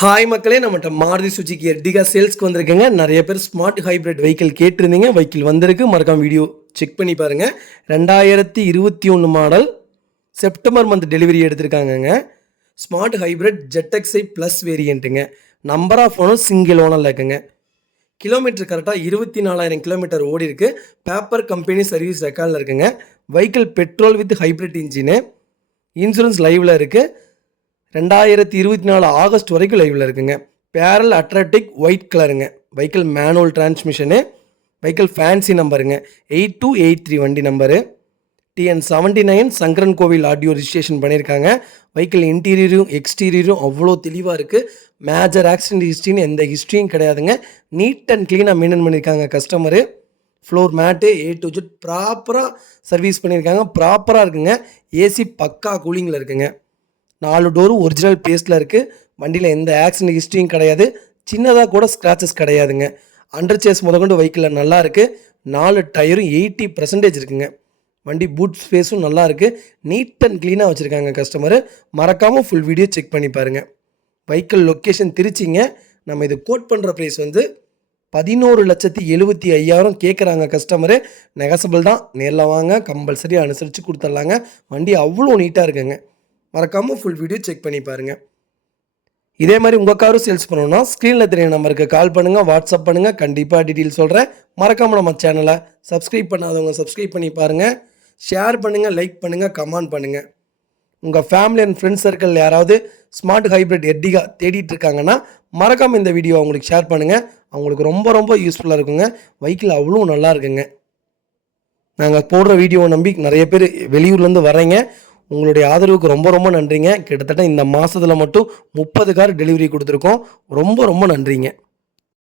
Hi மக்களே, நம்மகிட்ட Maruti Suzuki Ertiga சேல்ஸ்க்கு வந்திருக்குங்க. நிறைய பேர் ஸ்மார்ட் ஹைப்ரிட் வெஹிக்கிள் கேட்டிருந்தீங்க. வெஹிக்கிள் வந்திருக்கு. மறக்காம வீடியோ செக் பண்ணி பாருங்கள். 2021 மாடல் செப்டம்பர் மந்த் டெலிவரி எடுத்திருக்காங்கங்க. ஸ்மார்ட் ஹைப்ரிட் ZXi ப்ளஸ் வேரியண்ட்டுங்க. நம்பர் ஆஃப் ஓனர் சிங்கிள் ஓனரில் இருக்குங்க. கிலோமீட்டர் கரெக்டாக 24,000 கிலோமீட்டர் ஓடி இருக்குது. பேப்பர் கம்பெனி சர்வீஸ் ரெக்கார்டில் இருக்குங்க. Vehicle petrol with hybrid engine. Insurance லைவில் இருக்குது. 2024 ஆகஸ்ட் வரைக்கும் லைவில் இருக்குங்க. பேரல் அட்ராட்டிக் ஒயிட் கலருங்க. Vehicle manual transmission. Vehicle fancy நம்பருங்க. 8283 வண்டி number. TN79 Sankaran Kovil RTO registration பண்ணியிருக்காங்க. வெஹிக்கிள் இன்டீரியரும் எக்ஸ்டீரியரும் அவ்வளோ தெளிவாக இருக்குது. மேஜர் ஆக்சிடென்ட் ஹிஸ்ட்ரின்னு எந்த ஹிஸ்ட்ரியும் கிடையாதுங்க. நீட் அண்ட் க்ளீனாக மெயின்டைன் பண்ணியிருக்காங்க customer. Floor mat A to Z ப்ராப்பராக சர்வீஸ் பண்ணியிருக்காங்க. ப்ராப்பராக இருக்குங்க. ஏசி பக்கா கூலிங்கில் இருக்குங்க. 4 டோரும் ஒரிஜினல் பேஸ்டில் இருக்குது. வண்டியில் எந்த ஆக்சிடென்ட் ஹிஸ்ட்ரியும் கிடையாது. சின்னதாக கூட ஸ்க்ராச்சஸ் கிடையாதுங்க. அண்டர் சேஸ் முதற்கொண்டு வெஹிக்கிளில் நல்லா இருக்குது. 4 டயரும் 80% இருக்குங்க. வண்டி பூட் ஸ்பேஸும் நல்லா இருக்குது. நீட் அண்ட் க்ளீனாக வச்சுருக்காங்க கஸ்டமரு. மறக்காமல் ஃபுல் வீடியோ செக் பண்ணி பாருங்கள். வெஹிக்கிள் லொக்கேஷன் திருச்சிங்க. நம்ம இது கோட் பண்ணுற ப்ரைஸ் வந்து 11,75,000 கேட்குறாங்க கஸ்டமரு. நெகசபிள் தான். நேரில் வாங்க, கம்பல்சரி அனுசரித்து கொடுத்துட்லாங்க. வண்டி அவ்வளோ நீட்டாக இருக்குங்க. மறக்காமல் ஃபுல் வீடியோ செக் பண்ணி பாருங்கள். இதே மாதிரி உங்கள் காரும் சேல்ஸ் பண்ணணும்னா ஸ்க்ரீனில் தெரிய நம்பருக்கு கால் பண்ணுங்கள், வாட்ஸ்அப் பண்ணுங்கள். கண்டிப்பாக டீட்டெயில் சொல்கிறேன். மறக்காமல் நம்ம சேனலை சப்ஸ்கிரைப் பண்ணாதவங்க சப்ஸ்கிரைப் பண்ணி பாருங்கள். ஷேர் பண்ணுங்கள், லைக் பண்ணுங்கள், கமெண்ட் பண்ணுங்கள். உங்கள் ஃபேமிலி அண்ட் ஃப்ரெண்ட்ஸ் சர்க்கிள் யாராவது ஸ்மார்ட் ஹைப்ரிட் எர்டிகா தேடிட்டு இருக்காங்கன்னா மறக்காமல் இந்த வீடியோ அவங்களுக்கு ஷேர் பண்ணுங்கள். அவங்களுக்கு ரொம்ப ரொம்ப யூஸ்ஃபுல்லாக இருக்குங்க. வெஹிக்கிள் அவ்வளோ நல்லா இருக்குங்க. நாங்கள் போடுற வீடியோவை நம்பி நிறைய பேர் வெளியூர்லேருந்து வரீங்க. உங்களுடைய ஆதரவுக்கு ரொம்ப ரொம்ப நன்றிங்க. கிட்டத்தட்ட இந்த மாதத்தில் மட்டும் 30 கார் டெலிவரி கொடுத்துருக்கோம். ரொம்ப ரொம்ப நன்றிங்க.